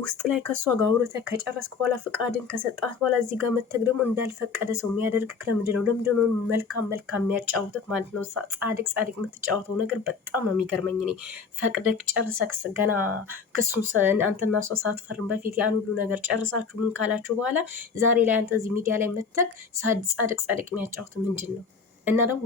ውስጥ ላይ ከሷ ጋር አውርተህ ከጨረስክ በኋላ ፍቃድን ከሰጣት በኋላ እዚህ ጋር መተክ ደግሞ እንዳልፈቀደ ሰው የሚያደርግ ለምንድነው መልካም የሚያጫውትክ ማለት ነው። ጻድቅ የምትጫወተው ነገር በጣም ነው የሚገርመኝ። እኔ ፈቅደክ ጨርሰክ ገና ክሱን አንተና እሷ ሳትፈርም በፊት ያን ሁሉ ነገር ጨርሳችሁ ምን ካላችሁ በኋላ ዛሬ ላይ አንተ እዚህ ሚዲያ ላይ መተክ ጻድቅ የሚያጫውት ምንድን ነው? እና ደግሞ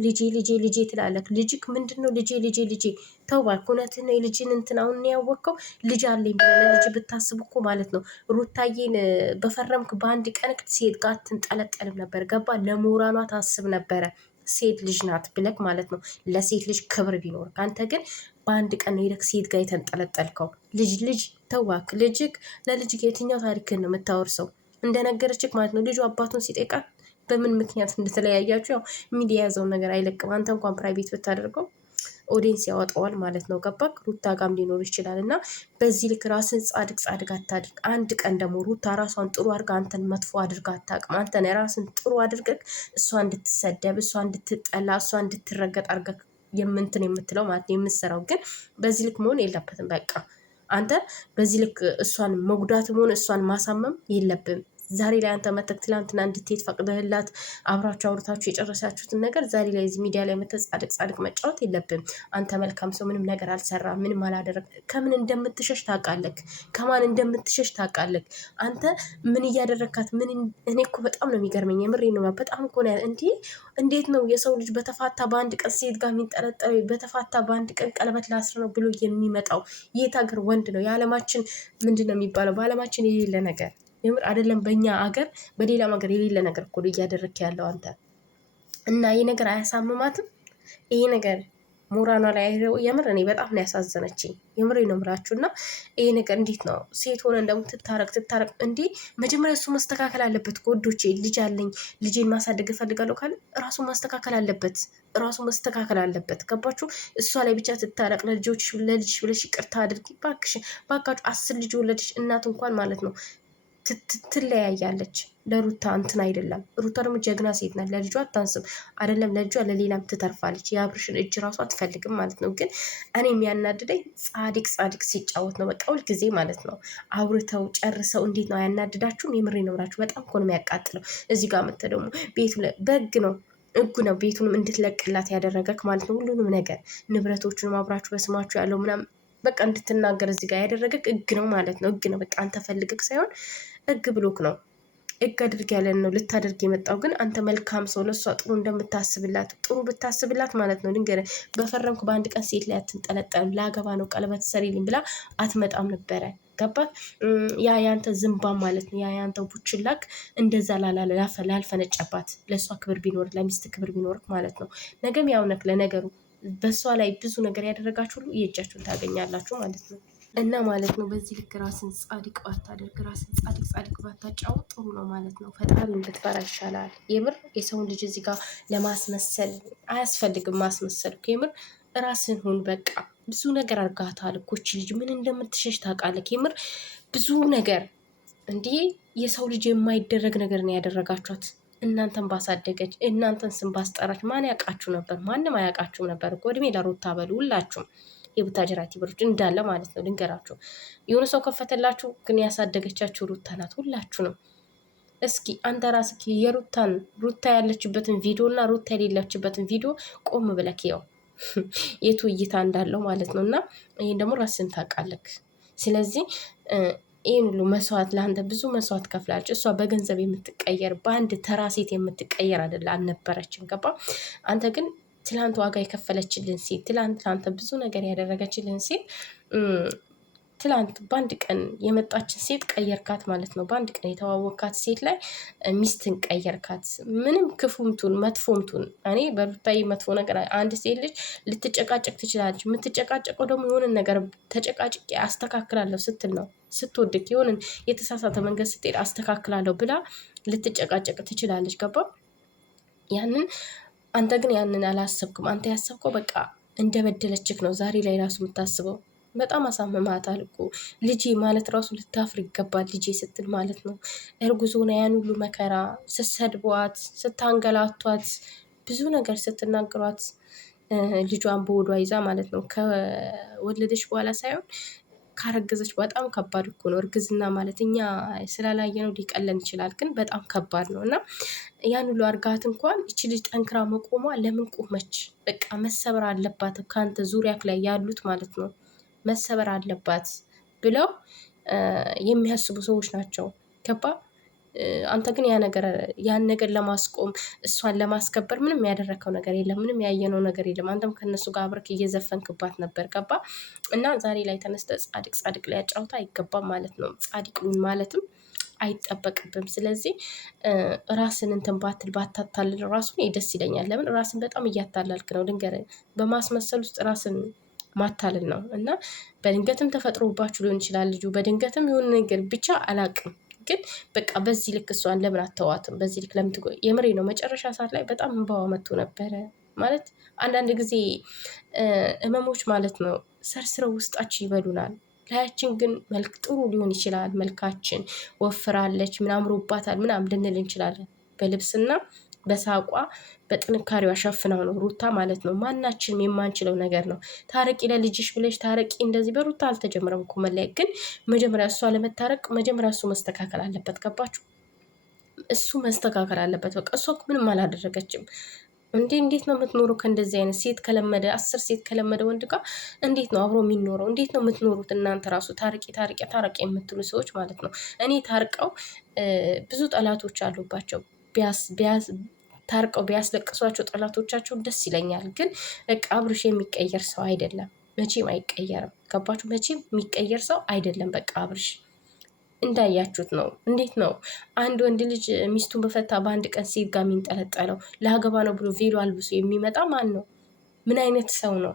ልጄ ትላለክ። ልጅክ ምንድነው? ልጄ ተው እባክህ። እውነትህን ነው። የልጅን እንትን አሁን ያወቅከው ልጅ አለኝ ብለህ ለልጅ ብታስብ እኮ ማለት ነው ሩታዬን በፈረምክ በአንድ ቀን ሴት ጋር አትንጠለጠልም ነበር። ገባ? ለሞራኗ ታስብ ነበረ። ሴት ልጅ ናት ብለክ ማለት ነው ለሴት ልጅ ክብር ቢኖር። አንተ ግን በአንድ ቀን ሄደክ ሴት ጋር የተንጠለጠልከው። ልጅ ተው እባክህ። ልጅክ ለልጅክ የትኛው ታሪክን ነው የምታወርሰው? እንደነገረችክ ማለት ነው ልጁ አባቱን ሲጠይቃት በምን ምክንያት እንደተለያያችሁ ያው ሚዲያ ያዘውን ነገር አይለቅም። አንተ እንኳን ፕራይቬት ብታደርገው ኦዲየንስ ያወጣዋል ማለት ነው። ገባክ? ሩታ ጋም ሊኖር ይችላል። እና በዚህ ልክ ራስን ጻድቅ አታድርግ። አንድ ቀን ደግሞ ሩታ ራሷን ጥሩ አድርጋ አንተን መጥፎ አድርጋ አታውቅም። አንተን ራስን ጥሩ አድርገህ እሷ እንድትሰደብ፣ እሷ እንድትጠላ፣ እሷ እንድትረገጥ አድርገህ የምንትን የምትለው ማለት ነው የምትሰራው። ግን በዚህ ልክ መሆን የለበትም። በቃ አንተ በዚህ ልክ እሷን መጉዳትም ሆነ እሷን ማሳመም የለብም። ዛሬ ላይ አንተ መተክ ትላንትና እንድትሄድ ፈቅደህላት አብራችሁ አውርታችሁ የጨረሳችሁትን ነገር ዛሬ ላይ እዚህ ሚዲያ ላይ መተህ ጻድቅ መጫወት የለብም። አንተ መልካም ሰው ምንም ነገር አልሰራ ምንም አላደረግ። ከምን እንደምትሸሽ ታውቃለህ፣ ከማን እንደምትሸሽ ታውቃለህ። አንተ ምን እያደረግካት እኔ እኮ በጣም ነው የሚገርመኝ። የምሬ ነው። በጣም እኮ ነው እንዴት ነው የሰው ልጅ በተፋታ በአንድ ቀን ሴት ጋር የሚንጠለጠለው? በተፋታ በአንድ ቀን ቀለበት ላስር ነው ብሎ የሚመጣው የት ሀገር ወንድ ነው? የዓለማችን ምንድን ነው የሚባለው? በዓለማችን የሌለ ነገር የምር አይደለም። በእኛ አገር በሌላም ሀገር የሌለ ነገር እኮ እያደረክ ያለው አንተ። እና ይሄ ነገር አያሳምማትም? ይሄ ነገር ሞራኗ ላይ አይረው። የምር እኔ በጣም ነው ያሳዘነችኝ። የምሬ ነው የምላችሁ። እና ይሄ ነገር እንዴት ነው ሴት ሆነ እንደውም ትታረቅ እንዴ? መጀመሪያ እሱ መስተካከል አለበት። ጎዶቼ ልጅ አለኝ ልጄን ማሳደግ እፈልጋለሁ ካለ ራሱ ማስተካከል አለበት። ራሱ መስተካከል አለበት። ገባችሁ? እሷ ላይ ብቻ ትታረቅ። ለልጅ ብለሽ ይቅርታ አድርጊ ባክሽ። ባካችሁ 10 ልጅ ወለደች እናት እንኳን ማለት ነው ትለያያለች። ለሩታ እንትን አይደለም። ሩታ ደግሞ ጀግና ሴት ናት። ለልጇ አታንስም አይደለም፣ ለልጇ ለሌላም ትተርፋለች። የአብርሽን እጅ ራሱ አትፈልግም ማለት ነው። ግን እኔ የሚያናድደኝ ጻድቅ ሲጫወት ነው። በቃ ሁልጊዜ ማለት ነው አውርተው ጨርሰው እንዴት ነው አያናድዳችሁም? የምሬ ነው ብላችሁ በጣም እኮ ነው የሚያቃጥለው። እዚህ ጋር መጥተህ ደግሞ ቤቱ በግ ነው እጉ ነው ቤቱንም እንድትለቅላት ያደረገክ ማለት ነው። ሁሉንም ነገር ንብረቶቹንም አብራችሁ በስማችሁ ያለው ምናምን በቃ እንድትናገር እዚህ ጋር ያደረገክ እግ ነው ማለት ነው። እግ ነው በቃ አንተ ፈልገክ ሳይሆን እግ ብሎክ ነው። እግ አድርግ ያለን ነው ልታደርግ የመጣው። ግን አንተ መልካም ሰው ለእሷ ጥሩ እንደምታስብላት ጥሩ ብታስብላት ማለት ነው ልንገርህ፣ በፈረምክ በአንድ ቀን ሴት ላይ አትንጠለጠልም። ላገባ ነው ቀለበት ሰሪልኝ ብላ አትመጣም ነበረ። ገባ? ያ ያንተ ዝምባም ማለት ነው። ያ ያንተ ቡችላክ እንደዛ ላልፈነጨባት ለእሷ ክብር ቢኖር ለሚስት ክብር ቢኖር ማለት ነው። ነገም ያው ነክ ለነገሩ በእሷ ላይ ብዙ ነገር ያደረጋችሁ ሁሉ የእጃችሁን ታገኛላችሁ ማለት ነው። እና ማለት ነው በዚህ ልክ ራስን ጻድቅ ባታደርግ፣ ራስን ጻድቅ ባታጫወት ጥሩ ነው ማለት ነው። ፈጣሪን ብትፈራ ይሻላል። የምር የሰውን ልጅ እዚህ ጋር ለማስመሰል አያስፈልግም። ማስመሰል የምር ራስን ሁን በቃ። ብዙ ነገር አርጋታል እኮ እቺ ልጅ ምን እንደምትሸሽ ታውቃለህ? የምር ብዙ ነገር እንዲህ የሰው ልጅ የማይደረግ ነገር ነው ያደረጋችኋት። እናንተን ባሳደገች እናንተን ስም ባስጠራች ማን ያውቃችሁ ነበር? ማንም አያውቃችሁም ነበር እኮ። እድሜ ለሩታ በሉ ሁላችሁም የቡታጅራ ቲብሮች እንዳለ ማለት ነው። ልንገራችሁ የሆነ ሰው ከፈተላችሁ፣ ግን ያሳደገቻችሁ ሩታ ናት። ሁላችሁ ነው። እስኪ አንተ ራስህ ሩታ ያለችበትን ቪዲዮ እና ሩታ የሌለችበትን ቪዲዮ ቆም ብለክ ያው የቱ እይታ እንዳለው ማለት ነው። እና ይህን ደግሞ ራስን ታውቃለክ። ስለዚህ ይህን ሁሉ መስዋዕት ለአንተ ብዙ መስዋዕት ከፍላለች። እሷ በገንዘብ የምትቀየር በአንድ ተራ ሴት የምትቀየር አይደለ አልነበረችም። ገባ? አንተ ግን ትላንት ዋጋ የከፈለችልን ሴት፣ ትላንት ለአንተ ብዙ ነገር ያደረገችልን ሴት ትላንት በአንድ ቀን የመጣችን ሴት ቀየርካት ማለት ነው። በአንድ ቀን የተዋወካት ሴት ላይ ሚስትን ቀየርካት። ምንም ክፉምቱን መጥፎምቱን እኔ በሩታዬ መጥፎ ነገር አንድ ሴት ልጅ ልትጨቃጨቅ ትችላለች። የምትጨቃጨቀው ደግሞ የሆንን ነገር ተጨቃጭቄ አስተካክላለሁ ስትል ነው። ስትወድቅ የሆንን የተሳሳተ መንገድ ስትሄድ አስተካክላለሁ ብላ ልትጨቃጨቅ ትችላለች። ገባ? ያንን አንተ ግን ያንን አላሰብኩም። አንተ ያሰብከው በቃ እንደበደለችክ ነው ዛሬ ላይ ራሱ የምታስበው። በጣም አሳምማታል እኮ ልጄ ማለት ራሱ ልታፍር ይገባል። ልጄ ስትል ማለት ነው። እርጉዝ ሆና ያን ሁሉ መከራ ስትሰድቧት፣ ስታንገላቷት፣ ብዙ ነገር ስትናገሯት ልጇን በወዷ ይዛ ማለት ነው ከወለደች በኋላ ሳይሆን ካረገዘች በጣም ከባድ እኮ ነው እርግዝና ማለት። እኛ ስላላየነው ሊቀለን ይችላል፣ ግን በጣም ከባድ ነው። እና ያን ሁሉ አርጋት እንኳን እቺ ልጅ ጠንክራ መቆሟ ለምን ቆመች? በቃ መሰበር አለባት ከአንተ ዙሪያ ላይ ያሉት ማለት ነው መሰበር አለባት ብለው የሚያስቡ ሰዎች ናቸው። ገባ? አንተ ግን ያን ነገር ለማስቆም እሷን ለማስከበር ምንም ያደረከው ነገር የለም፣ ምንም ያየነው ነገር የለም። አንተም ከነሱ ጋር አብረክ እየዘፈንክባት ነበር። ገባ? እና ዛሬ ላይ ተነስተ ጻድቅ ላይ ያጫውታ አይገባም ማለት ነው። ጻድቅ ማለትም አይጠበቅብም። ስለዚህ ራስን እንትን ባታታልል ራሱ ደስ ይለኛል። ለምን ራስን በጣም እያታላልክ ነው። ድንገር በማስመሰል ውስጥ ራስን ማታለል ነው። እና በድንገትም ተፈጥሮባችሁ ሊሆን ይችላል ልጁ፣ በድንገትም የሆነ ነገር ብቻ አላቅም። ግን በቃ በዚህ ልክ እሷን ለምን አተዋትም? በዚህ ልክ ለምን የምሬ ነው። መጨረሻ ሰዓት ላይ በጣም እንባዋ መጥቶ ነበረ። ማለት አንዳንድ ጊዜ ህመሞች ማለት ነው ሰርስረው ውስጣችን ይበሉናል። ላያችን ግን መልክ ጥሩ ሊሆን ይችላል። መልካችን ወፍራለች ምናምን አምሮባታል ምናምን ልንል እንችላለን። በልብስና በሳቋ በጥንካሬዋ ሸፍናው ነው ሩታ ማለት ነው። ማናችንም የማንችለው ነገር ነው። ታረቂ ለልጅሽ ብለሽ ታረቂ። እንደዚህ በሩታ አልተጀመረም እኮ መለያየት። ግን መጀመሪያ እሷ ለመታረቅ መጀመሪያ እሱ መስተካከል አለበት። ገባችሁ? እሱ መስተካከል አለበት። በቃ እሷ ምንም አላደረገችም። እንዴት ነው የምትኖረው? ከእንደዚህ አይነት ሴት ከለመደ 10 ሴት ከለመደ ወንድ ጋር እንዴት ነው አብሮ የሚኖረው? እንዴት ነው የምትኖሩት እናንተ ራሱ? ታረቂ የምትሉ ሰዎች ማለት ነው። እኔ ታርቀው ብዙ ጠላቶች አሉባቸው ታርቀው ቢያስለቅሷቸው ጠላቶቻቸው ደስ ይለኛል። ግን በቃ አብርሽ የሚቀየር ሰው አይደለም፣ መቼም አይቀየርም። ገባችሁ? መቼም የሚቀየር ሰው አይደለም። በቃ አብርሽ እንዳያችሁት ነው። እንዴት ነው አንድ ወንድ ልጅ ሚስቱን በፈታ በአንድ ቀን ሴት ጋር የሚንጠለጠለው? ለአገባ ነው ብሎ ቬሎ አልብሶ የሚመጣ ማን ነው? ምን አይነት ሰው ነው?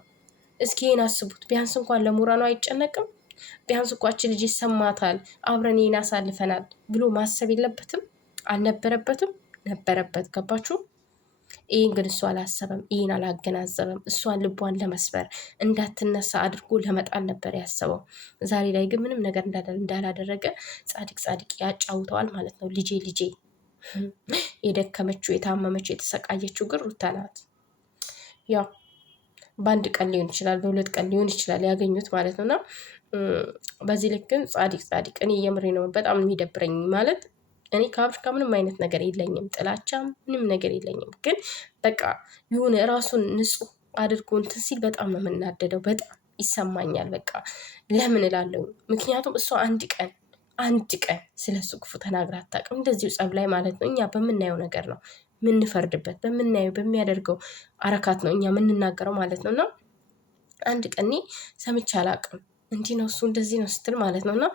እስኪ ይህን አስቡት። ቢያንስ እንኳን ለሞራኑ አይጨነቅም? ቢያንስ እንኳች ልጅ ይሰማታል፣ አብረን ይህን አሳልፈናል ብሎ ማሰብ የለበትም? አልነበረበትም? ነበረበት። ገባችሁ? ይህን ግን እሱ አላሰበም። ይህን አላገናዘበም። እሷን ልቧን ለመስበር እንዳትነሳ አድርጎ ለመጣል ነበር ያሰበው። ዛሬ ላይ ግን ምንም ነገር እንዳላደረገ ጻድቅ ያጫውተዋል ማለት ነው። ልጄ የደከመችው የታመመችው የተሰቃየችው ግን ሩታ ናት። ያው በአንድ ቀን ሊሆን ይችላል፣ በሁለት ቀን ሊሆን ይችላል ያገኙት ማለት ነው። እና በዚህ ልክ ግን ጻድቅ እኔ የምሬ ነው በጣም የሚደብረኝ ማለት እኔ ከአብርሽ ጋር ምንም አይነት ነገር የለኝም፣ ጥላቻም ምንም ነገር የለኝም። ግን በቃ የሆነ ራሱን ንጹህ አድርጎ እንትን ሲል በጣም ነው የምናደደው። በጣም ይሰማኛል። በቃ ለምን እላለሁ። ምክንያቱም እሷ አንድ ቀን ስለ እሱ ክፉ ተናግራ አታውቅም። እንደዚሁ ጸብ ላይ ማለት ነው። እኛ በምናየው ነገር ነው የምንፈርድበት፣ በምናየው በሚያደርገው አረካት ነው እኛ የምንናገረው ማለት ነው። እና አንድ ቀን ሰምቼ አላውቅም እንዲህ ነው እሱ እንደዚህ ነው ስትል ማለት ነው። እና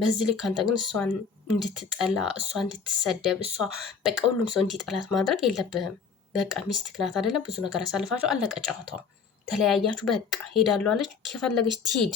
በዚህ ልክ አንተ ግን እሷን እንድትጠላ እሷ እንድትሰደብ እሷ በቃ ሁሉም ሰው እንዲጠላት ማድረግ የለብህም። በቃ ሚስትህ ናት አይደለም? ብዙ ነገር አሳልፋችሁ አለቀ ጨዋታው። ተለያያችሁ፣ በቃ ሄዳለሁ አለች። ከፈለገች ትሂድ።